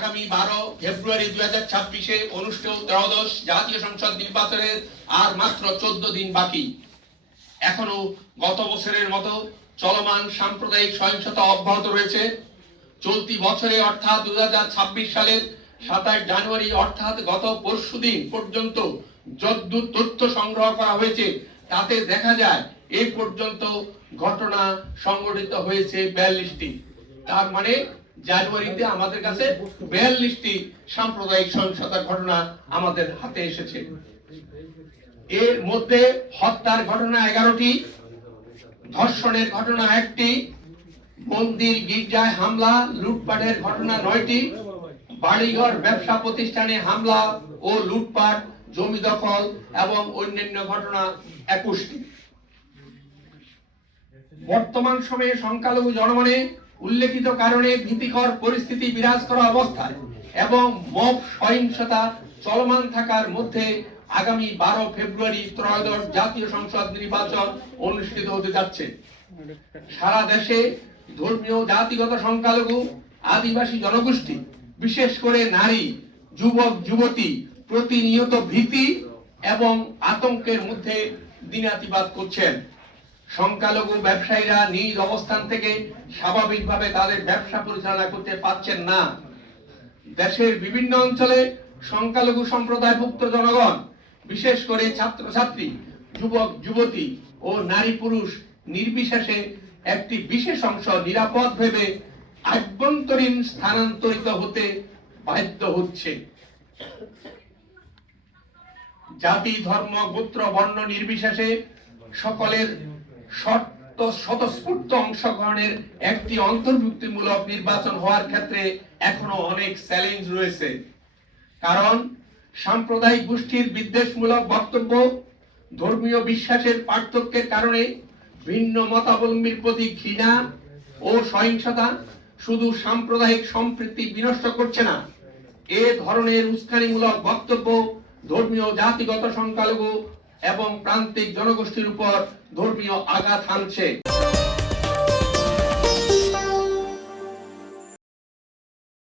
আগামী 12 ফেব্রুয়ারি 2026-এ অনুষ্ঠেয় ত্রয়োদশ জাতীয় সংসদ নির্বাচনের আর মাত্র 14 দিন বাকি। এখনো গত বছরের মতো চলমান সাম্প্রদায়িক সহিংসতা অব্যাহত রয়েছে। চলতি বছরে অর্থাৎ 2026 সালের 27 জানুয়ারি অর্থাৎ গত পরশুদিন পর্যন্ত যদ্দূর তথ্য সংগ্রহ করা হয়েছে তাতে দেখা যায় এই পর্যন্ত ঘটনা সংঘটিত হয়েছে 42টি। তার মানে জানুয়ারিতে আমাদের কাছে 42টি সাম্প্রদায়িক সহিংসতার ঘটনা আমাদের হাতে এসেছে। এর মধ্যে হত্যার ঘটনা 11টি, ধর্ষণের ঘটনা 1টি, মন্দির গির্জায় হামলা লুটপাটের ঘটনা 9টি, বাড়িঘর ব্যবসা প্রতিষ্ঠানে হামলা ও লুটপাট, জমি দখল এবং অন্যান্য ঘটনা 21টি। বর্তমান সময়ে সংখ্যালঘু জনমনে উল্লেখিত কারণে ভীতিকর পরিস্থিতি বিরাজ করা অবস্থায় এবং মব সহিংসতা চলমান থাকার মধ্যে আগামী 12 ফেব্রুয়ারি ত্রয়োদশ জাতীয় সংসদ নির্বাচন অনুষ্ঠিত হতে যাচ্ছে। সারা দেশে ধর্মীয় জাতিগত সংখ্যালঘু আদিবাসী জনগোষ্ঠী বিশেষ করে নারী যুবক যুবতী প্রতিনিয়ত ভীতি এবং আতঙ্কের মধ্যে দিনাতিপাত করছেন। সংখ্যালঘু ব্যবসায়ীরা নিজ অবস্থান থেকে স্বাভাবিকভাবে তাদের ব্যবসা পরিচালনা করতে পারছেন না। দেশের বিভিন্ন অঞ্চলে সংখ্যালঘু সম্প্রদায়ভুক্ত জনগণ বিশেষ করে ছাত্রছাত্রী যুবক যুবতী ও নারী পুরুষ নির্বিশেষে একটি বিশেষ অংশ নিরাপদ ভেবে আভ্যন্তরীণ স্থানান্তরিত হতে বাধ্য হচ্ছে। জাতি ধর্ম গোত্র বর্ণ নির্বিশেষে সকলের স্বতঃস্ফূর্ত অংশগ্রহণের একটি অন্তর্ভুক্তিমূলক নির্বাচন হওয়ার ক্ষেত্রে এখনো অনেক চ্যালেঞ্জ রয়েছে। কারণ সাম্প্রদায়িক গোষ্ঠীর বিদ্বেষমূলক বক্তব্য, ধর্মীয় বিশ্বাসের পার্থক্যের কারণে ভিন্ন মতাবলম্বীর প্রতি ঘৃণা ও সহিংসতা শুধু সাম্প্রদায়িক সম্প্রীতি বিনষ্ট করছে না, এ ধরনের উস্কানিমূলক বক্তব্য ধর্মীয় জাতিগত সংখ্যালঘু এবং প্রান্তিক জনগোষ্ঠীর উপর ধর্মীয় আঘাত হানছে।